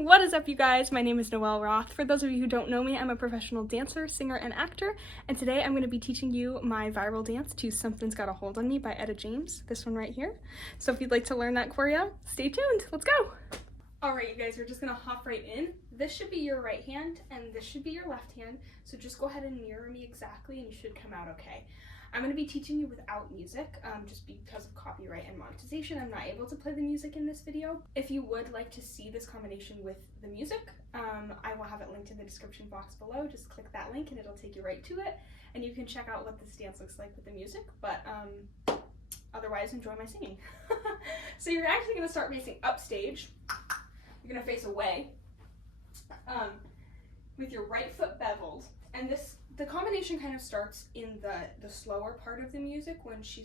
What is up, you guys? My name is Noelle Roth. For those of you who don't know me, I'm a professional dancer, singer, and actor, and today I'm going to be teaching you my viral dance to Something's Got a Hold on Me by Etta, this one right here. So if you'd like to learn that choreo, stay tuned. Let's go! Alright, you guys, we're just going to hop right in. This should be your right hand, and this should be your left hand, so just go ahead and mirror me exactly, and you should come out okay. I'm going to be teaching you without music, just because of copyright and monetization. I'm not able to play the music in this video. If you would like to see this combination with the music, I will have it linked in the description box below. Just click that link and it'll take you right to it, and you can check out what this dance looks like with the music, but otherwise enjoy my singing. So you're actually going to start facing upstage. You're going to face away with your right foot beveled, and the combination kind of starts in the slower part of the music when she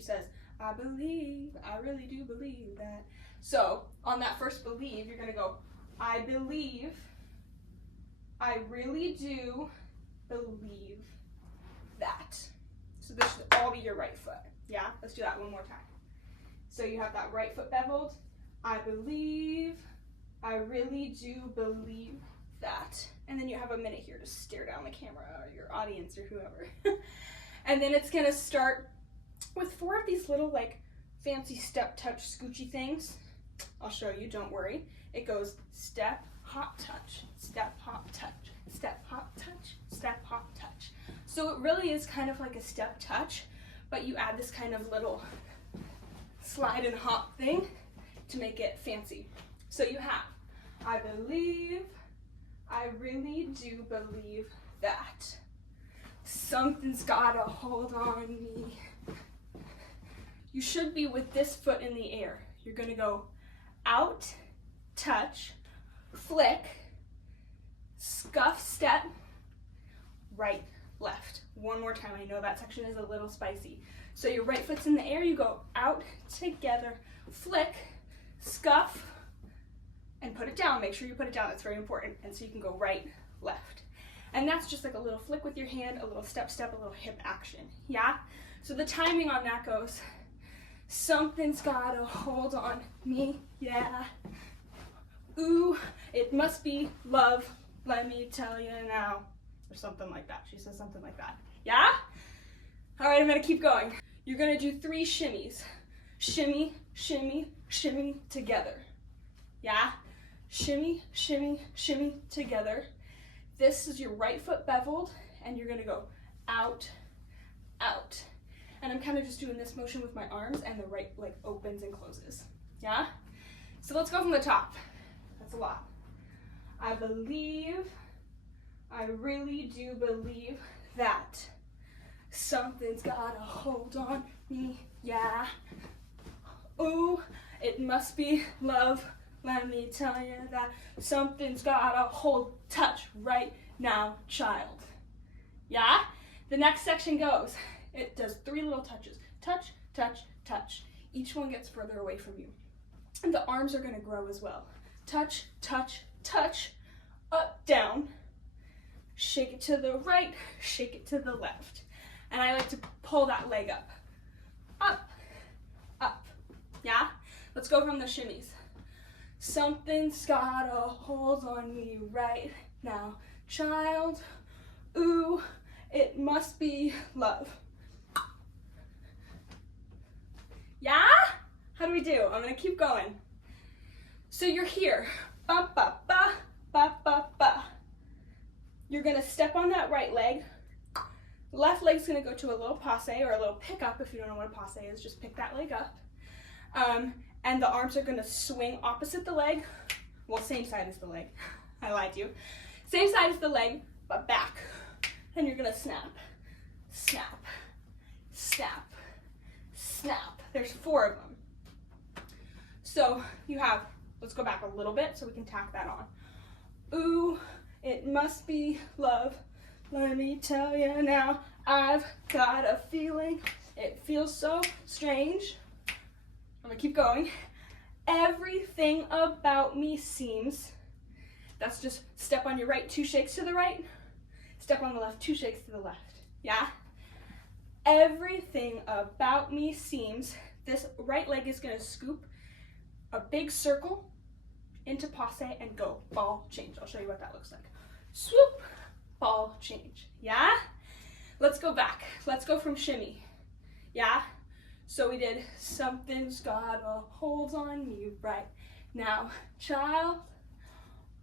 says, I believe, I really do believe that. So on that first believe, you're gonna go, I believe, I really do believe that. So this should all be your right foot. Yeah, let's do that one more time. So you have that right foot beveled, I believe, I really do believe that. And then you have a minute here to stare down the camera or your audience or whoever. And then it's gonna start with 4 of these little like fancy step touch scoochy things. I'll show you, don't worry. It goes step, hop, touch, step, hop, touch, step, hop, touch, step, hop, touch. So it really is kind of like a step touch, but you add this kind of little slide and hop thing to make it fancy. So you have, I believe, I really do believe that. Something's got a hold on me. You should be with this foot in the air. You're gonna go out, touch, flick, scuff step, right, left. One more time, I know that section is a little spicy. So your right foot's in the air, you go out, together, flick, scuff, and put it down. Make sure you put it down, that's very important. And so you can go right, left. And that's just like a little flick with your hand, a little step, a little hip action, yeah? So the timing on that goes, something's got a hold on me, yeah. Ooh, it must be love, let me tell you now. Or something like that, she says something like that, yeah? All right, I'm gonna keep going. You're gonna do 3 shimmies. Shimmy, shimmy, shimmy together, yeah? Shimmy, shimmy, shimmy together. This is your right foot beveled, and you're gonna go out, out. And I'm kind of just doing this motion with my arms, and the right leg opens and closes, yeah? So let's go from the top. That's a lot. I believe, I really do believe that something's got a hold on me, yeah. Ooh, it must be love. Let me tell you that something's got a hold, touch right now, child. Yeah? The next section goes, it does 3 little touches. Touch, touch, touch. Each one gets further away from you. And the arms are gonna grow as well. Touch, touch, touch, up, down. Shake it to the right, shake it to the left. And I like to pull that leg up. Up, up, yeah? Let's go from the shimmies. Something's got a hold on me right now, child. Ooh, it must be love. Yeah? How do we do? I'm gonna keep going. So you're here. Ba, ba, ba, ba, ba, ba. You're gonna step on that right leg. Left leg's gonna go to a little passe or a little pick up. If you don't know what a passe is, just pick that leg up. And the arms are gonna swing opposite the leg. Well, same side as the leg. I lied to you. Same side as the leg, but back. And you're gonna snap, snap, snap, snap. There's 4 of them. So you have, let's go back a little bit so we can tack that on. Ooh, it must be love. Let me tell you now, I've got a feeling. It feels so strange. I'm gonna keep going. Everything about me seems, that's just step on your right, 2 shakes to the right, step on the left, 2 shakes to the left, yeah? Everything about me seems, this right leg is gonna scoop a big circle into passe, and go. Ball change. I'll show you what that looks like. Swoop, ball change. Yeah? Let's go back. Let's go from shimmy. Yeah? So we did something's got a hold on me right now, child.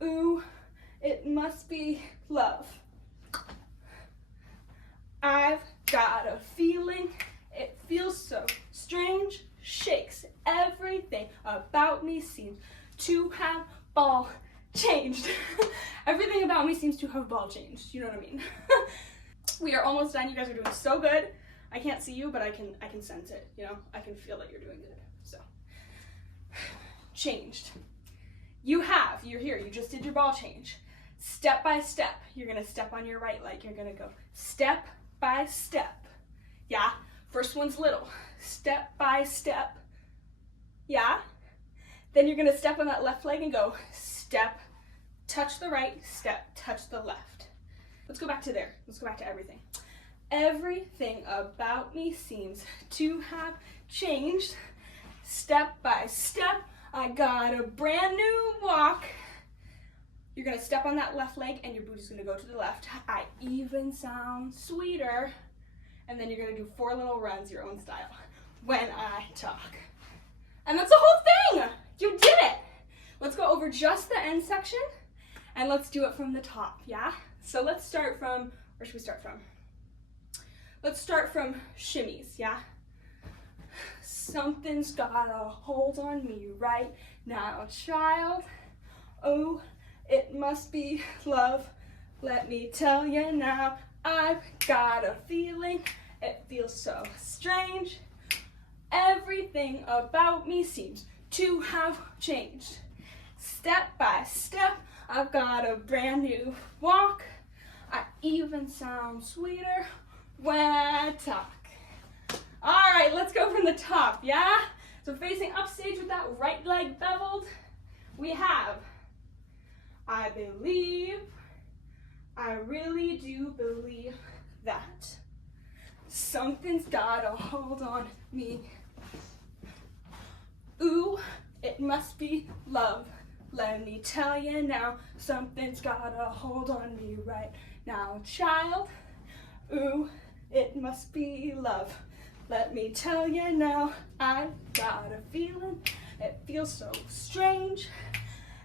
Ooh, it must be love. I've got a feeling, it feels so strange, shakes everything about me seems to have ball changed. Everything about me seems to have ball changed, you know what I mean? We are almost done. You guys are doing so good. I can't see you, but I can sense it, you know? I can feel that you're doing good. So, changed. You're here, you just did your ball change. Step by step, you're gonna step on your right leg. You're gonna go step by step. Yeah? First one's little. Step by step. Yeah? Then you're gonna step on that left leg and go step, touch the right, step, touch the left. Let's go back to there. Let's go back to everything. Everything about me seems to have changed. Step by step, I got a brand new walk. You're gonna step on that left leg and your boot is gonna go to the left. I even sound sweeter. And then you're gonna do 4 little runs your own style when I talk. And that's the whole thing! You did it! Let's go over just the end section and let's do it from the top, yeah? So let's start from, where should we start from? Let's start from shimmies, yeah? Something's got a hold on me right now, child. Oh, it must be love. Let me tell you now, I've got a feeling. It feels so strange. Everything about me seems to have changed. Step by step, I've got a brand new walk. I even sound sweeter when I talk. All right, let's go from the top, yeah? So facing upstage with that right leg beveled, we have, I believe, I really do believe that something's got a hold on me. Ooh, it must be love. Let me tell you now, something's got a hold on me right now, child. Ooh, it must be love. Let me tell you now, I've got a feeling. It feels so strange.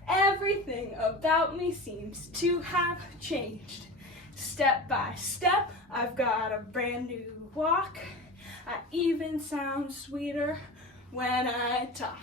Everything about me seems to have changed. Step by step, I've got a brand new walk. I even sound sweeter when I talk.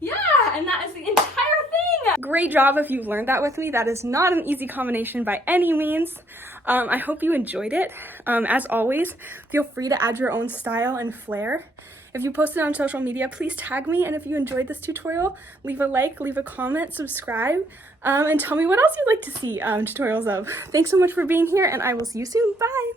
Yeah, and that is the entire thing. Great job if you learned that with me. That is not an easy combination by any means. I hope you enjoyed it. As always, feel free to add your own style and flair. If you post it on social media, please tag me. And if you enjoyed this tutorial, leave a like, leave a comment, subscribe, and tell me what else you'd like to see tutorials of. Thanks so much for being here, and I will see you soon. Bye.